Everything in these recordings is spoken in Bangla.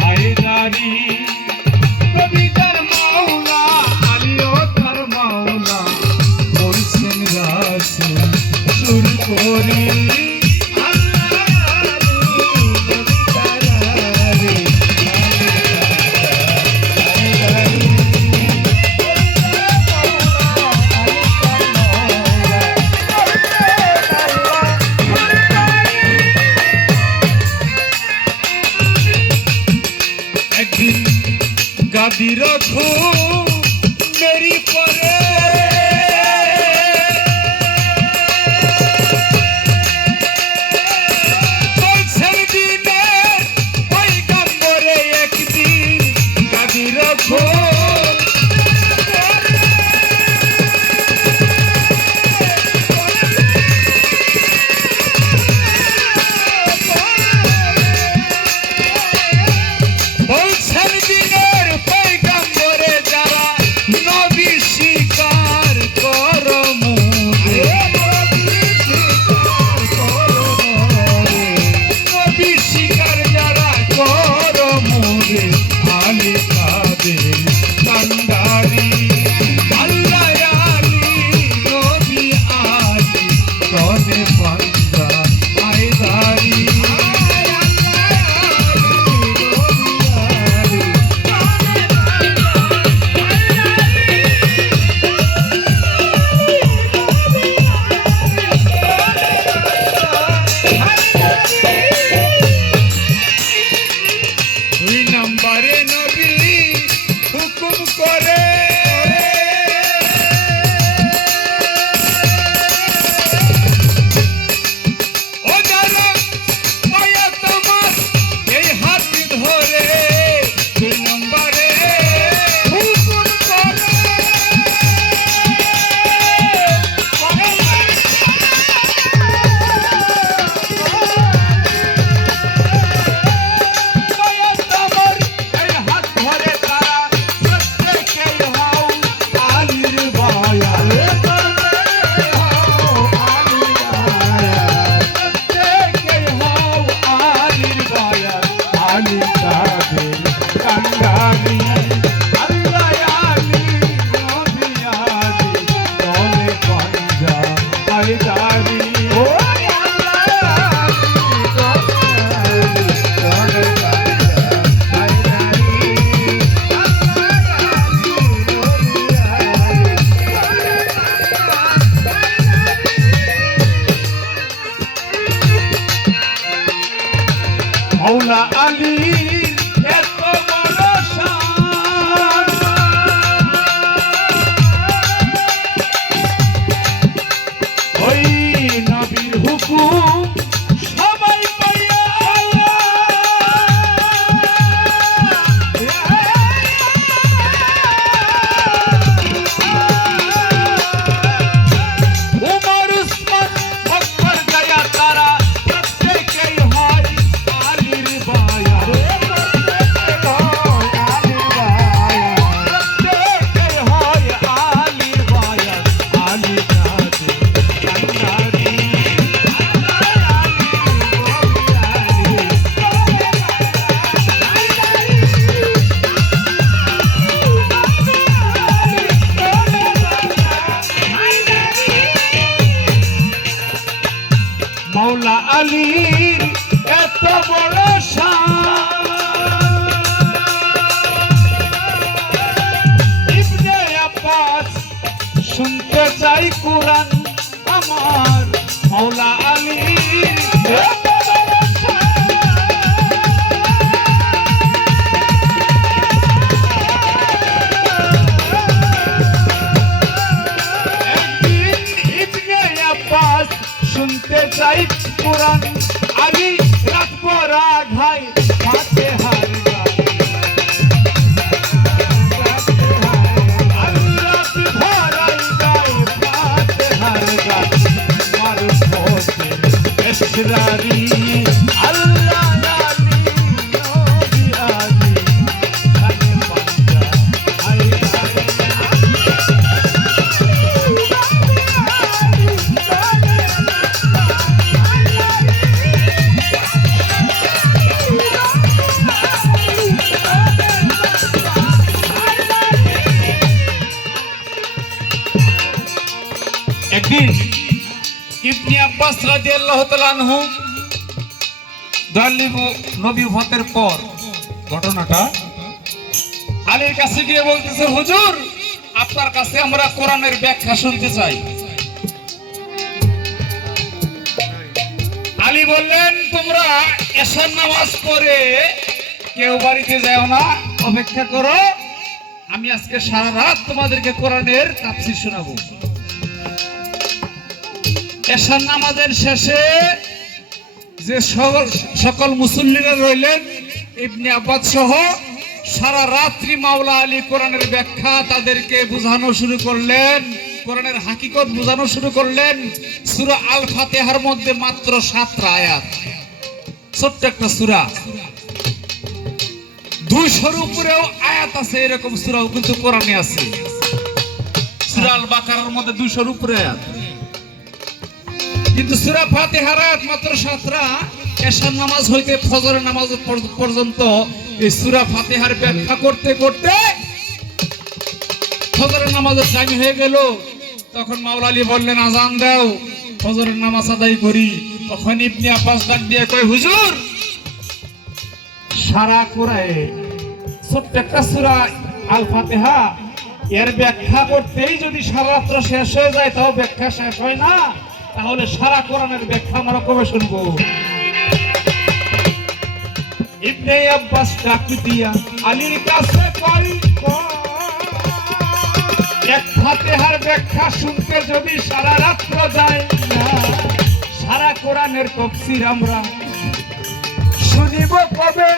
হায়দারি কবিতার মাওলা আলিও তার মাওলা বলছেন রাসূল সুর করি गादी रखो मेरी परे एक दिन गादी रखो मौला अली एत बड़ शान ओई नबीर हुकुम सबाई पाइया उमर उस्मान अकबर गया तारा मौला अलीर एत बड़ शान इब्ने अब्बास শুনতে চাই কুরআন আমার मौला अलीर एत बड़ शान একদিন ইবনে আব্বাস শুনতে চাই কুরআন আলী রাত পরা ঘাই হাতে হার আল্লাহ ভরাই গায় হাতে হার গায় মার পথে এসরারি আল্লাহ আলী নবী আলী খানে বান্দা আই আই ইবনে আব্বাস রাদিয়াল্লাহু তাআলা আনহু দয়ালু নবী ওফাতের পর ঘটনাটা আলীর কাছে গিয়ে বলতেছে, হুজুর আপনার কাছে আমরা কোরআনের ব্যাখ্যা শুনতে চাই। আলী বললেন, তোমরা এশার নামাজ পড়ে কেউ বাড়িতে যাও না, অপেক্ষা করো, আমি আজকে সারা রাত তোমাদেরকে কোরআনের তাফসীর শোনাবো। এশার নামাজের শেষে যে সকল মুসল্লিরা রইলেন ইবনে আব্বাস সহ, সারা রাত্রি মাওলা আলী কোরআনের ব্যাখ্যা তাদেরকে বোঝানো শুরু করলেন, কোরআনের হাকিকত বোঝানো শুরু করলেন। সূরা আল ফাতিহার মধ্যে মাত্র 7টা আয়াত, ছোট্ট একটা সূরা, 200-র উপরেও আয়াত আছে, এরকম সূরাও কিন্তু কোরআনে আছে। সূরা আল বাকারার মধ্যে 200-র উপরে আয়াত, কিন্তু সূরা ফাতিহার আয়াত মাত্র 7টা। এশার নামাজ হইতে ফজরের নামাজ পর্যন্ত এই সূরা ফাতিহার ব্যাখ্যা করতে করতে ফজরের নামাজের টাইম হয়ে গেল। তখন মাওলা আলী বললেন, আজান দাও, ফজরের নামাজ আদায় করি। তখন ইবনে আব্বাস ডাক দিয়ে কয়, হুজুর সারা কোরআনে ছোট্ট একটা সূরা আল ফাতিহা, এর ব্যাখ্যা করতেই যদি সারা রাত্র শেষ হয়ে যায়, তাও ব্যাখ্যা শেষ হয় না, তাহলে সারা কোরআনের ব্যাখ্যা আমরা কবে শুনবো? ইবনে আব্বাস ডাক দিয়া আলীর কাছে কয়, এক ফাতিহার ব্যাখ্যা শুনতে যদি সারা রাত্র যায় না, সারা কোরআনের তাফসীর আমরা শুনিব কবে?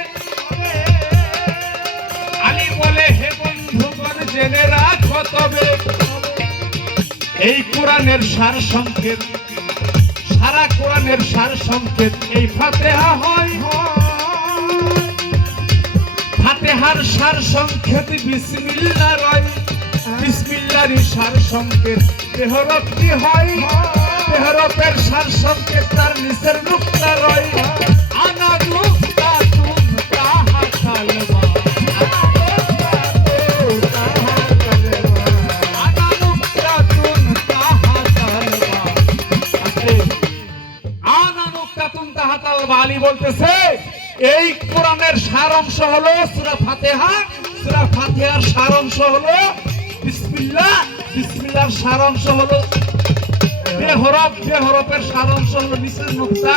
আলী বলে, হে বন্ধুগণ জেনে রাখো তবে, এই কোরআনের সার সংক্ষেপ, সারা কোরআনের সার সংক্ষেপ এই ফাতিহা হয়। ফাতিহার সার সংক্ষেপ বিসমিল্লাহ রয়, বিসমিল্লাহরই সার সংক্ষেপ তেহরফটি হয়, তেহরফের সার সংক্ষেপ তার নিচের নুকতা রয়। আনা নুকতা তুম তাহা কালমা, আনা নুকতা তুম তাহা কালমা, আনা নুকতা তুম তাহা কালমা। আলী বলতেছে, এই কোরআনের সার অংশ হলো সূরা ফাতিহা, সূরা ফাতিহার সার অংশ হলো বিসমিল্লাহ, বিসমিল্লাহর সার অংশ হলো বেহরফ, বেহরফের সার অংশ হলো নিচের নুকতা।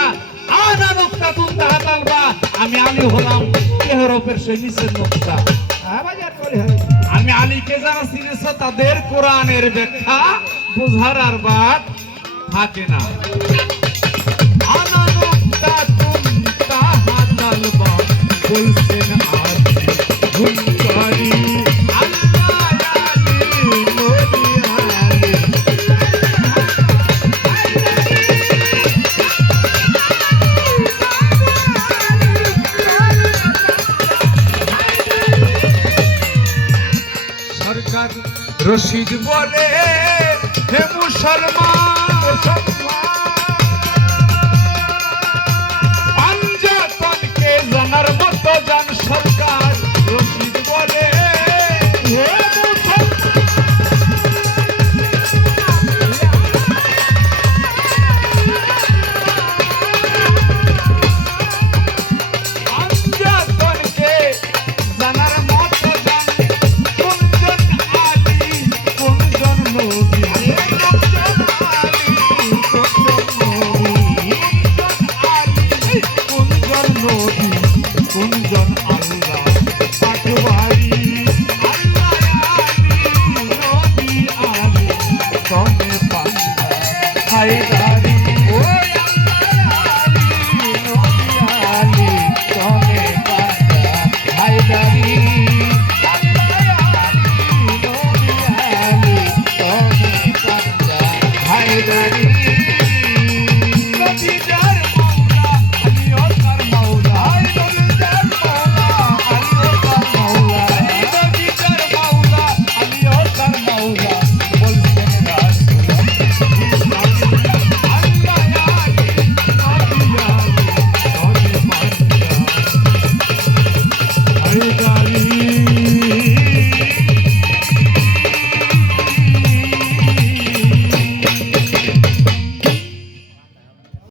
আনা নুকতা তুম তাহা কালমা, আমি আলী হলাম বেহরফের সেই নিচের নুকতা। আমি আলীকে যারা চিনেছে তাদের কোরআনের ব্যাখ্যা বোঝার আর বাদ থাকে না। আনা নুকতা তুম তাহা কালমা বলছেন আলী হুঙ্কারি, রশিদ বলে, হে মুসলমান, পাঞ্জাতনকে জানার মতো জান সরকার। রশিদ বলে, হে পাঞ্জাতনকে জানার মতো জান, কোনজন আলী কোনজন নবী, কোনজন আলী কোনজন নবী, কোনজন নবী কোনজন